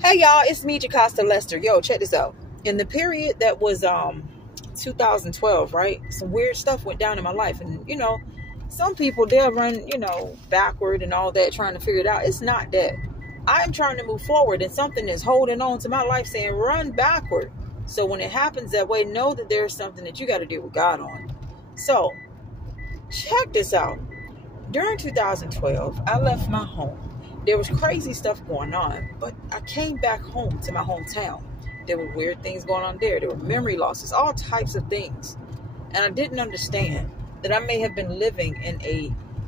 Hey y'all, it's me, Jacasta Lester. Yo, check this out. In the period that was 2012, right? Some weird stuff went down in my life. And some people they'll run, backward and all that, trying to figure it out. It's not that. I'm trying to move forward, and something is holding on to my life saying run backward. So when it happens that way, know that there's something that you got to deal with God on. So check this out. During 2012, I left my home. There was crazy stuff going on, but I came back home to my hometown. There were weird things going on there. There were memory losses, all types of things. And I didn't understand that I may have been living in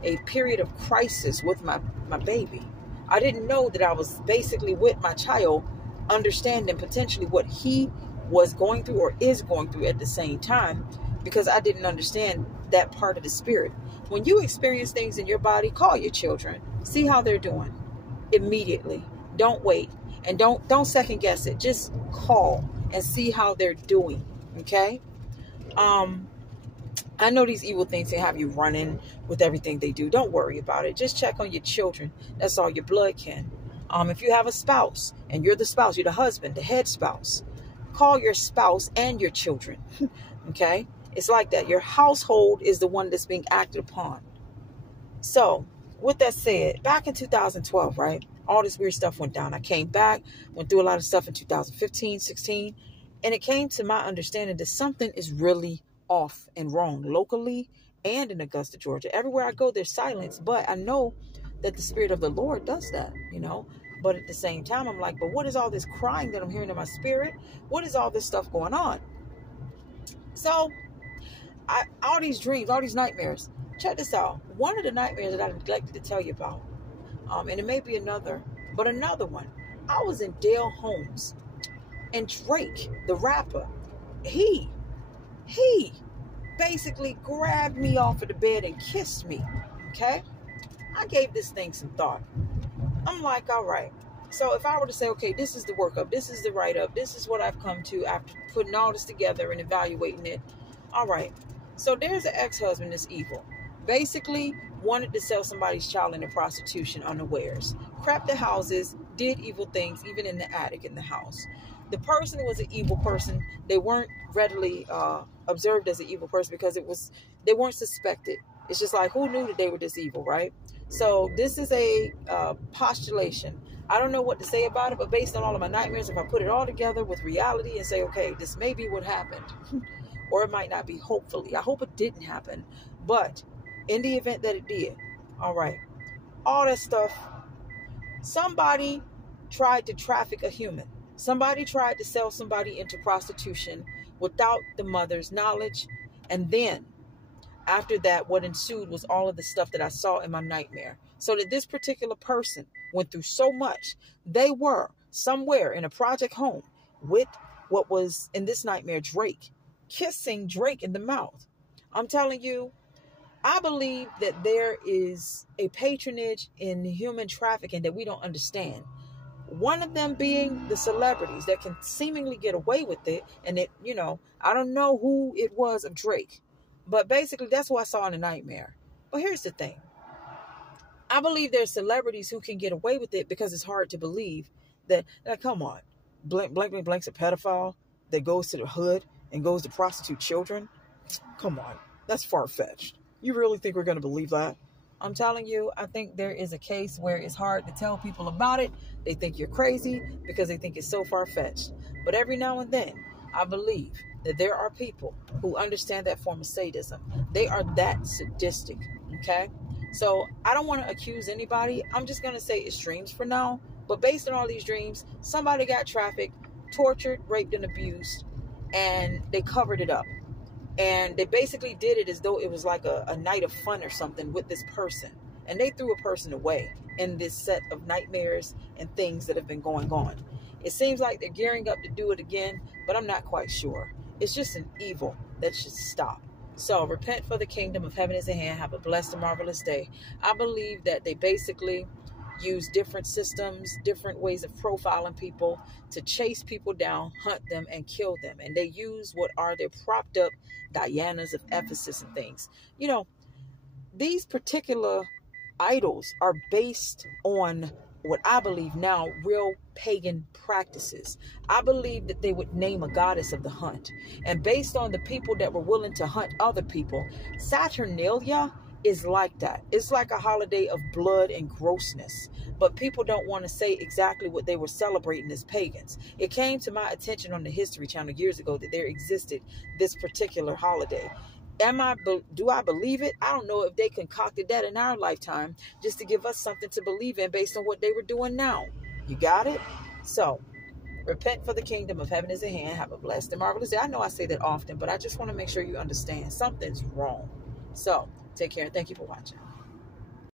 a period of crisis with my baby. I didn't know that I was basically with my child, understanding potentially what he was going through or is going through at the same time, because I didn't understand that part of the spirit. When you experience things in your body, call your children. See how they're doing immediately. Don't wait, and don't second guess it. Just call and see how they're doing. Okay. I know these evil things can have you running with everything they do. Don't worry about it. Just check on your children. That's all your blood can. If you have a spouse and you're the spouse, you're the husband, the head spouse, call your spouse and your children. Okay. It's like that. Your household is the one that's being acted upon. So with that said, back in 2012, right, all this weird stuff went down. I came back, went through a lot of stuff in 2015, 16, and it came to my understanding that something is really off and wrong locally and in Augusta, Georgia. Everywhere I go, there's silence, but I know that the Spirit of the Lord does that, But at the same time, I'm like, but what is all this crying that I'm hearing in my spirit? What is all this stuff going on? So all these dreams, all these nightmares. Check this out. One of the nightmares that I neglected to tell you about, and it may be another one. I was in Dale Holmes, and Drake, the rapper, he basically grabbed me off of the bed and kissed me. Okay, I gave this thing some thought. I'm like, all right. So if I were to say, okay, this is the workup, this is the write-up, this is what I've come to after putting all this together and evaluating it. All right. So there's an ex-husband that's evil. Basically wanted to sell somebody's child into prostitution unawares. Crapped the houses, did evil things, even in the attic in the house. The person was an evil person. They weren't readily observed as an evil person because they weren't suspected. It's just like, who knew that they were this evil, right? So this is a postulation. I don't know what to say about it, but based on all of my nightmares, if I put it all together with reality and say, okay, this may be what happened. Or it might not be, hopefully. I hope it didn't happen. But in the event that it did, all right, all that stuff, somebody tried to traffic a human. Somebody tried to sell somebody into prostitution without the mother's knowledge. And then after that, what ensued was all of the stuff that I saw in my nightmare. So that this particular person went through so much. They were somewhere in a project home with what was in this nightmare, Drake, kissing Drake in the mouth. I'm telling you, I believe that there is a patronage in human trafficking that we don't understand. One of them being the celebrities that can seemingly get away with it. And I don't know who it was of Drake, but basically that's what I saw in a nightmare. But here's the thing. I believe there's celebrities who can get away with it because it's hard to believe that, come on, Blank's a pedophile that goes to the hood and goes to prostitute children. Come on, that's far-fetched. You really think we're going to believe that? I'm telling you, I think there is a case where it's hard to tell people about it. They think you're crazy because they think it's so far-fetched. But every now and then, I believe that there are people who understand that form of sadism. They are that sadistic, okay? So I don't want to accuse anybody. I'm just going to say it's dreams for now. But based on all these dreams, somebody got trafficked, tortured, raped, and abused, and they covered it up. And they basically did it as though it was like a night of fun or something with this person. And they threw a person away in this set of nightmares and things that have been going on. It seems like they're gearing up to do it again, but I'm not quite sure. It's just an evil that should stop. So repent, for the kingdom of heaven is at hand. Have a blessed and marvelous day. I believe that they basically use different systems, different ways of profiling people to chase people down, hunt them, and kill them. And they use what are their propped up Dianas of Ephesus and things. These particular idols are based on what I believe now, real pagan practices. I believe that they would name a goddess of the hunt. And based on the people that were willing to hunt other people, Saturnalia is like that. It's like a holiday of blood and grossness. But people don't want to say exactly what they were celebrating as pagans. It came to my attention on the History Channel years ago that there existed this particular holiday. Do I believe it? I don't know if they concocted that in our lifetime just to give us something to believe in based on what they were doing now. You got it? So, repent, for the kingdom of heaven is at hand. Have a blessed and marvelous day. I know I say that often, but I just want to make sure you understand something's wrong. So, take care and thank you for watching.